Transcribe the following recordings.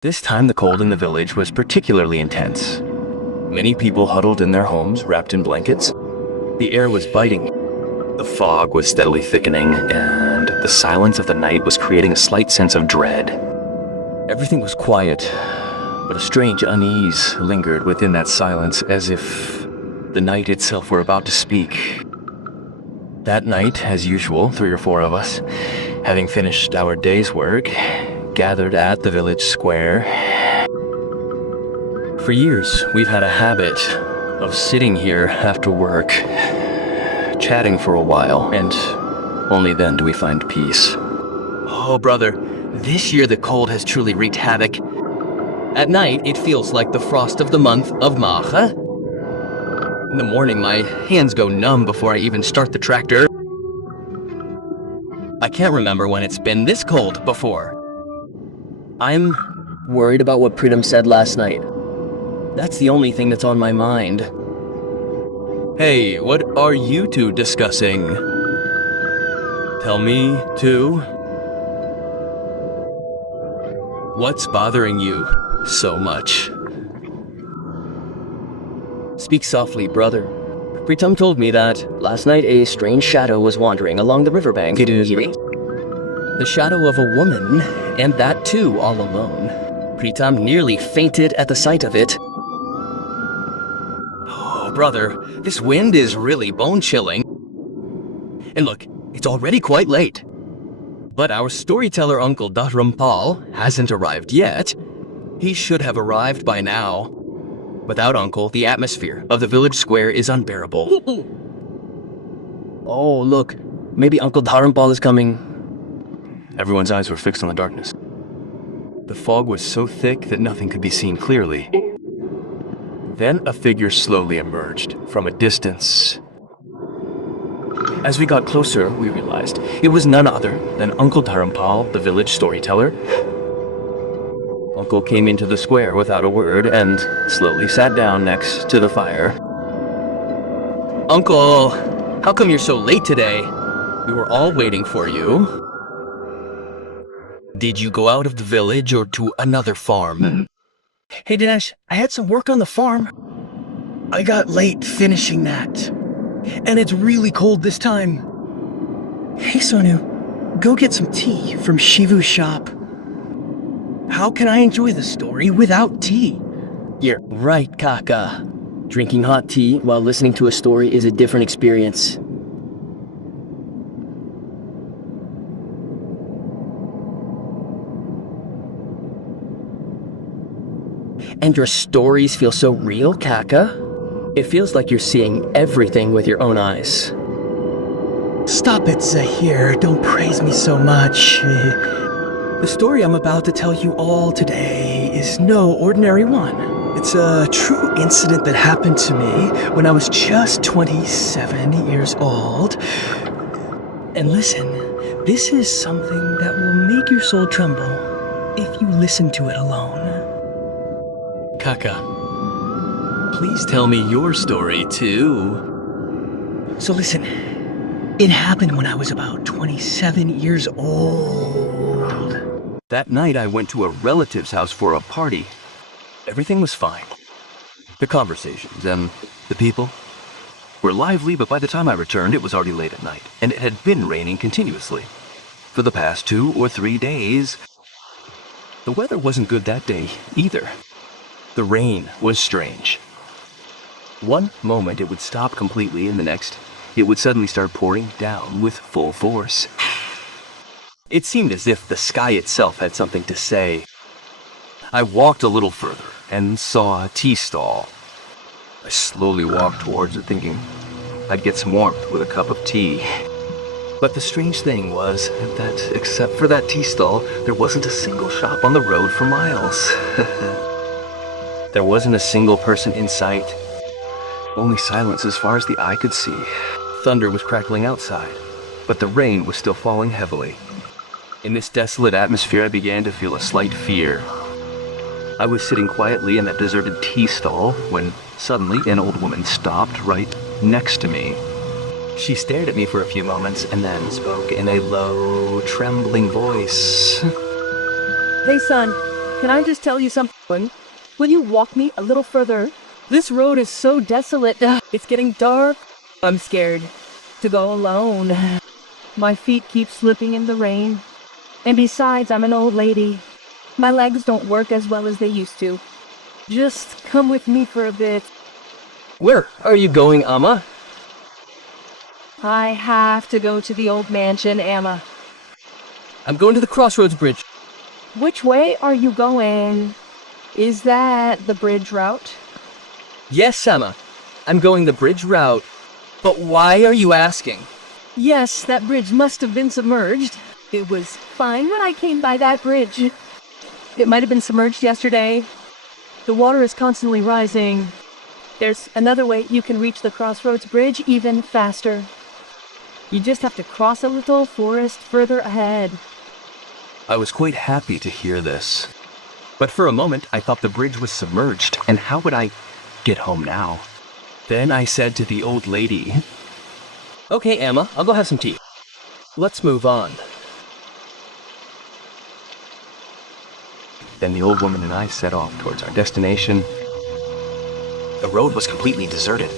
This time the cold in the village was particularly intense. Many people huddled in their homes, wrapped in blankets. The air was biting. The fog was steadily thickening, and the silence of the night was creating a slight sense of dread. Everything was quiet, but a strange unease lingered within that silence, as if the night itself were about to speak. That night, as usual, 3 or 4 of us, having finished our day's work, gathered at the village square. For years, we've had a habit of sitting here after work, chatting for a while, and only then do we find peace. Oh, brother, this year the cold has truly wreaked havoc. At night, it feels like the frost of the month of Macha. In the morning, my hands go numb before I even start the tractor. I can't remember when it's been this cold before. I'm worried about what Pritam said last night. That's the only thing that's on my mind. Hey, what are you two discussing? Tell me, too. What's bothering you so much? Speak softly, brother. Pritam told me that last night a strange shadow was wandering along the riverbank. The shadow of a woman, and that too all alone. Pritam nearly fainted at the sight of it. Oh, brother, this wind is really bone-chilling. And look, it's already quite late. But our storyteller Uncle Dharampal hasn't arrived yet. He should have arrived by now. Without Uncle, the atmosphere of the village square is unbearable. Oh, look, maybe Uncle Dharampal is coming. Everyone's eyes were fixed on the darkness. The fog was so thick that nothing could be seen clearly. Then a figure slowly emerged from a distance. As we got closer, we realized it was none other than Uncle Dharampal, the village storyteller. Uncle came into the square without a word and slowly sat down next to the fire. Uncle, how come you're so late today? We were all waiting for you. Did you go out of the village or to another farm? Hey Dinesh, I had some work on the farm. I got late finishing that. And it's really cold this time. Hey Sonu, go get some tea from Shivu's shop. How can I enjoy the story without tea? You're right, Kaka. Drinking hot tea while listening to a story is a different experience. And your stories feel so real, Kaka. It feels like you're seeing everything with your own eyes. Stop it, Zahir. Don't praise me so much. The story I'm about to tell you all today is no ordinary one. It's a true incident that happened to me when I was just 27 years old. And listen, this is something that will make your soul tremble if you listen to it alone. Kaka, please tell me your story, too. So listen, it happened when I was about 27 years old. That night I went to a relative's house for a party. Everything was fine. The conversations and the people were lively, but by the time I returned, it was already late at night, and it had been raining continuously. For the past 2 or 3 days, the weather wasn't good that day either. The rain was strange. One moment it would stop completely, and the next, it would suddenly start pouring down with full force. It seemed as if the sky itself had something to say. I walked a little further and saw a tea stall. I slowly walked towards it, thinking I'd get some warmth with a cup of tea. But the strange thing was that, except for that tea stall, there wasn't a single shop on the road for miles. There wasn't a single person in sight. Only silence as far as the eye could see. Thunder was crackling outside, but the rain was still falling heavily. In this desolate atmosphere, I began to feel a slight fear. I was sitting quietly in that deserted tea stall when suddenly an old woman stopped right next to me. She stared at me for a few moments and then spoke in a low, trembling voice. Hey son, Can I just tell you something? Will you walk me a little further? This road is so desolate. It's getting dark. I'm scared to go alone. My feet keep slipping in the rain. And besides, I'm an old lady. My legs don't work as well as they used to. Just come with me for a bit. Where are you going, Amma? I have to go to the old mansion, Amma. I'm going to the crossroads bridge. Which way are you going? Is that the bridge route? Yes, Amma. I'm going the bridge route. But why are you asking? Yes, that bridge must have been submerged. It was fine when I came by that bridge. It might have been submerged yesterday. The water is constantly rising. There's another way you can reach the crossroads bridge even faster. You just have to cross a little forest further ahead. I was quite happy to hear this. But for a moment, I thought the bridge was submerged, and how would I get home now? Then I said to the old lady, Okay, Amma, I'll go have some tea. Let's move on. Then the old woman and I set off towards our destination. The road was completely deserted.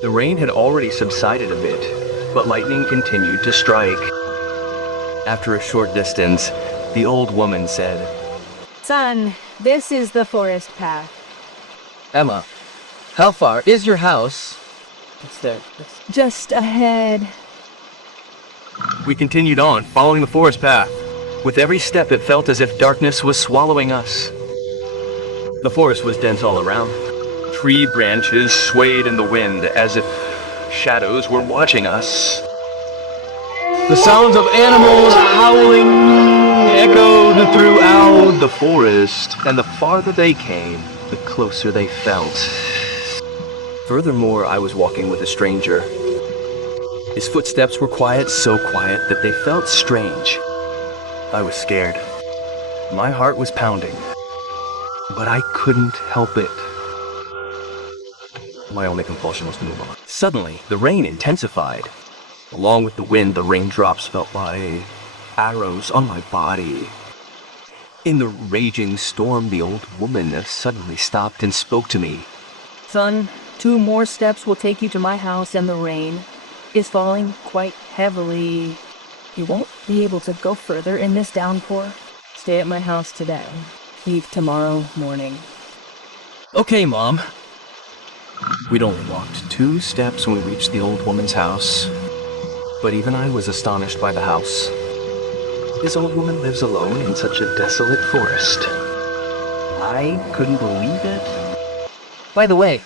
The rain had already subsided a bit, but lightning continued to strike. After a short distance, the old woman said, Son, this is the forest path. Amma, how far is your house? It's there. Just ahead. We continued on, following the forest path. With every step, it felt as if darkness was swallowing us. The forest was dense all around. Tree branches swayed in the wind as if shadows were watching us. The sounds of animals howling echoed throughout the forest, and the farther they came, the closer they felt. Furthermore, I was walking with a stranger. His footsteps were quiet, so quiet that they felt strange. I was scared. My heart was pounding, but I couldn't help it. My only compulsion was to move on. Suddenly, the rain intensified. Along with the wind, the raindrops felt like arrows on my body. In the raging storm, the old woman suddenly stopped and spoke to me. Son, 2 more steps will take you to my house, and the rain is falling quite heavily. You won't be able to go further in this downpour. Stay at my house today. Leave tomorrow morning. Okay, Mom. We'd only walked 2 steps when we reached the old woman's house. But even I was astonished by the house. This old woman lives alone in such a desolate forest. I couldn't believe it. By the way,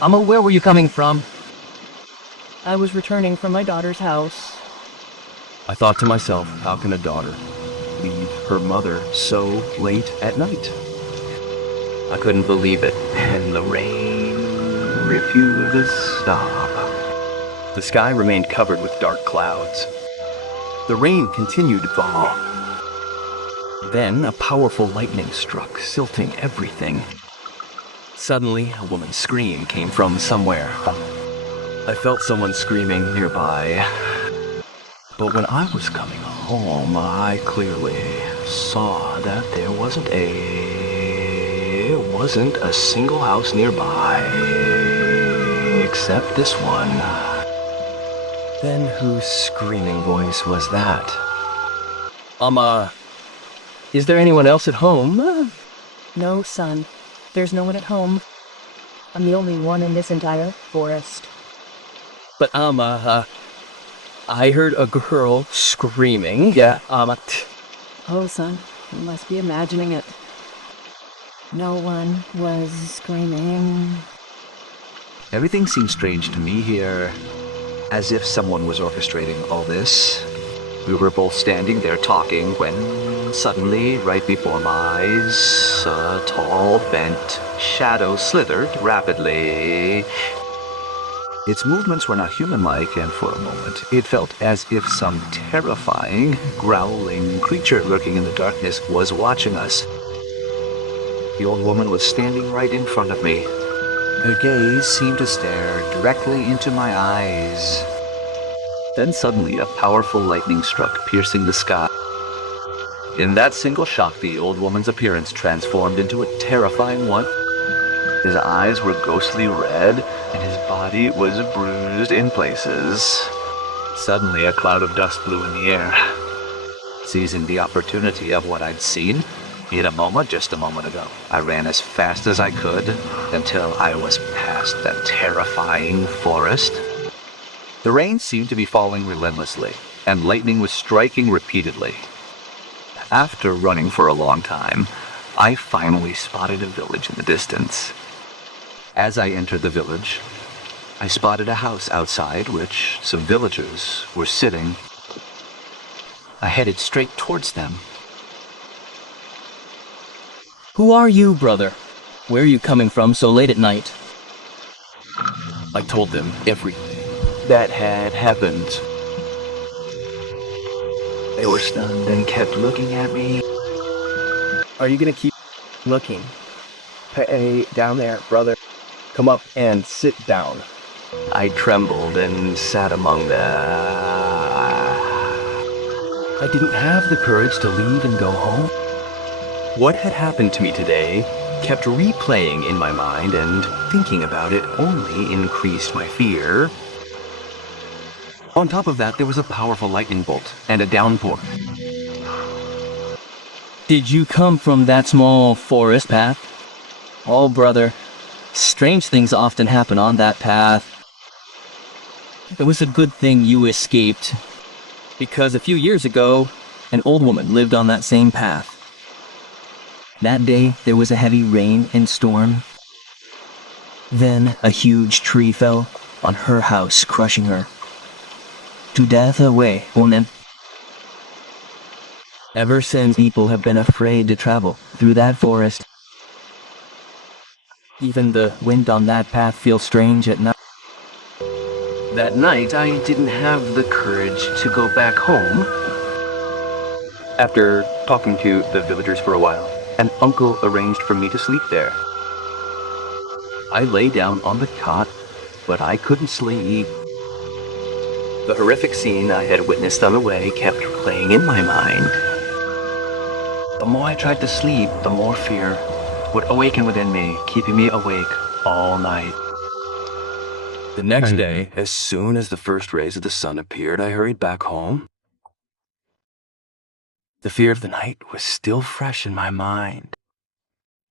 Amma, where were you coming from? I was returning from my daughter's house. I thought to myself, how can a daughter leave her mother so late at night? I couldn't believe it, and the rain refused to stop. The sky remained covered with dark clouds. The rain continued to fall. Then a powerful lightning struck, silting everything. Suddenly, a woman's scream came from somewhere. I felt someone screaming nearby. But when I was coming home, I clearly saw that there wasn't a single house nearby, except this one. Then whose screaming voice was that? Amma, is there anyone else at home? No, son. There's no one at home. I'm the only one in this entire forest. But Amma, I heard a girl screaming. Yeah, Amma. Oh, son, you must be imagining it. No one was screaming. Everything seemed strange to me here, as if someone was orchestrating all this. We were both standing there talking when suddenly, right before my eyes, a tall, bent shadow slithered rapidly. Its movements were not human-like, and for a moment it felt as if some terrifying, growling creature lurking in the darkness was watching us. The old woman was standing right in front of me. Her gaze seemed to stare directly into my eyes. Then suddenly a powerful lightning struck, piercing the sky. In that single shot, the old woman's appearance transformed into a terrifying one. His eyes were ghostly red, and his body was bruised in places. Suddenly, a cloud of dust blew in the air. Seizing the opportunity of what I'd seen, just a moment ago, I ran as fast as I could until I was past that terrifying forest. The rain seemed to be falling relentlessly, and lightning was striking repeatedly. After running for a long time, I finally spotted a village in the distance. As I entered the village, I spotted a house outside which some villagers were sitting. I headed straight towards them. Who are you, brother? Where are you coming from so late at night? I told them everything that had happened. They were stunned and kept looking at me. Are you gonna keep looking? Hey, down there, brother. Come up and sit down. I trembled and sat among them. I didn't have the courage to leave and go home. What had happened to me today kept replaying in my mind, and thinking about it only increased my fear. On top of that, there was a powerful lightning bolt and a downpour. Did you come from that small forest path? Oh, brother, strange things often happen on that path. It was a good thing you escaped, because a few years ago, an old woman lived on that same path. That day, there was a heavy rain and storm. Then, a huge tree fell on her house, crushing her to death away, woman. Ever since, people have been afraid to travel through that forest. Even the wind on that path feels strange at night. That night, I didn't have the courage to go back home. After talking to the villagers for a while, an uncle arranged for me to sleep there. I lay down on the cot, but I couldn't sleep. The horrific scene I had witnessed on the way kept playing in my mind. The more I tried to sleep, the more fear would awaken within me, keeping me awake all night. The next day, as soon as the first rays of the sun appeared, I hurried back home. The fear of the night was still fresh in my mind.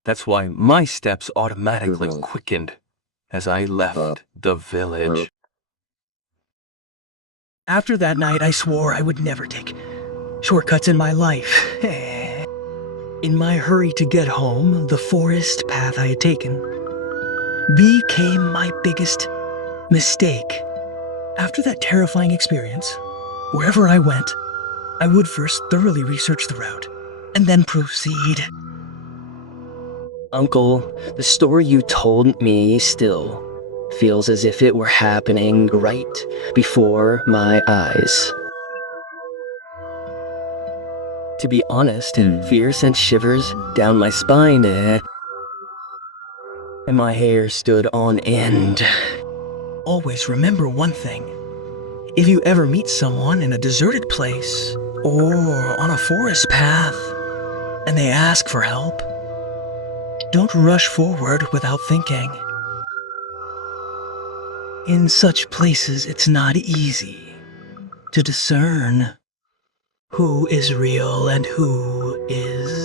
That's why my steps automatically quickened as I left the village. After that night, I swore I would never take shortcuts in my life. In my hurry to get home, the forest path I had taken became my biggest mistake. After that terrifying experience, wherever I went, I would first thoroughly research the route and then proceed. Uncle, the story you told me still feels as if it were happening right before my eyes. To be honest, fear sent shivers down my spine, and my hair stood on end. Always remember one thing. If you ever meet someone in a deserted place or on a forest path and they ask for help, don't rush forward without thinking. In such places, it's not easy to discern who is real and who is